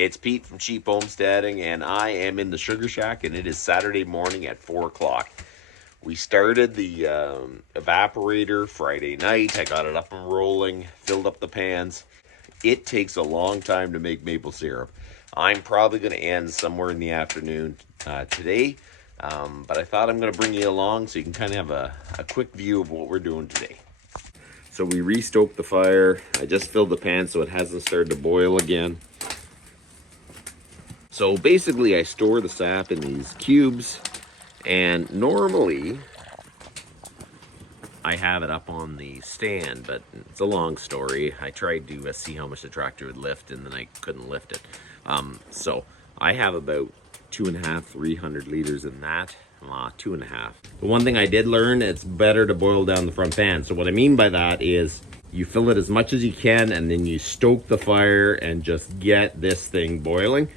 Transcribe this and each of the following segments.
It's Pete from Cheap Homesteading, and I am in the Sugar Shack, and it is Saturday morning at 4 o'clock. We started the evaporator Friday night. I got it up and rolling, filled up the pans. It takes a long time to make maple syrup. I'm probably going to end somewhere in the afternoon today, but I thought I'm going to bring you along so you can kind of have a quick view of what we're doing today. So we restoked the fire. I just filled the pan so it hasn't started to boil again. So basically I store the sap in these cubes, and normally I have it up on the stand, but it's a long story. I tried to see how much the tractor would lift, and then I couldn't lift it. So I have about 300 liters in that. 2.5. The one thing I did learn, it's better to boil down the front pan. So what I mean by that is you fill it as much as you can, and then you stoke the fire and just get this thing boiling.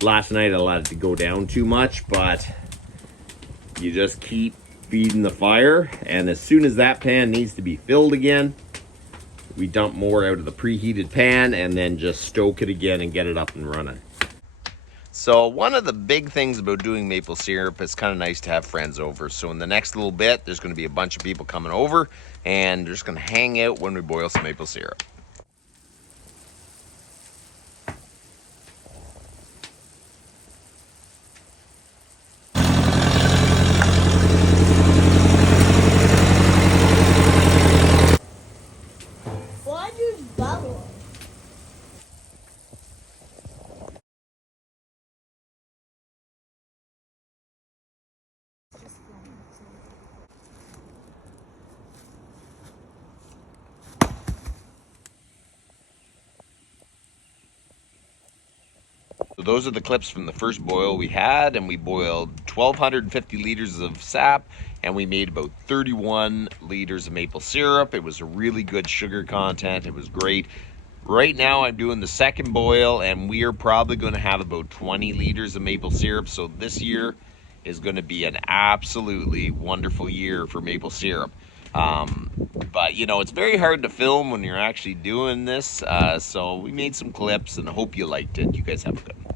Last night I allowed it to go down too much, but you just keep feeding the fire, and as soon as that pan needs to be filled again, we dump more out of the preheated pan and then just stoke it again and get it up and running. So one of the big things about doing maple syrup, it's kind of nice to have friends over. So in the next little bit, there's going to be a bunch of people coming over, and they're just going to hang out when we boil some maple syrup. Why do bubble? So those are the clips from the first boil we had, and we boiled 1,250 liters of sap, and we made about 31 liters of maple syrup. It was a really good sugar content. It was great. Right now I'm doing the second boil, and we are probably going to have about 20 liters of maple syrup. So this year is going to be an absolutely wonderful year for maple syrup. But you know, it's very hard to film when you're actually doing this, so we made some clips, and I hope you liked it. You guys have a good one.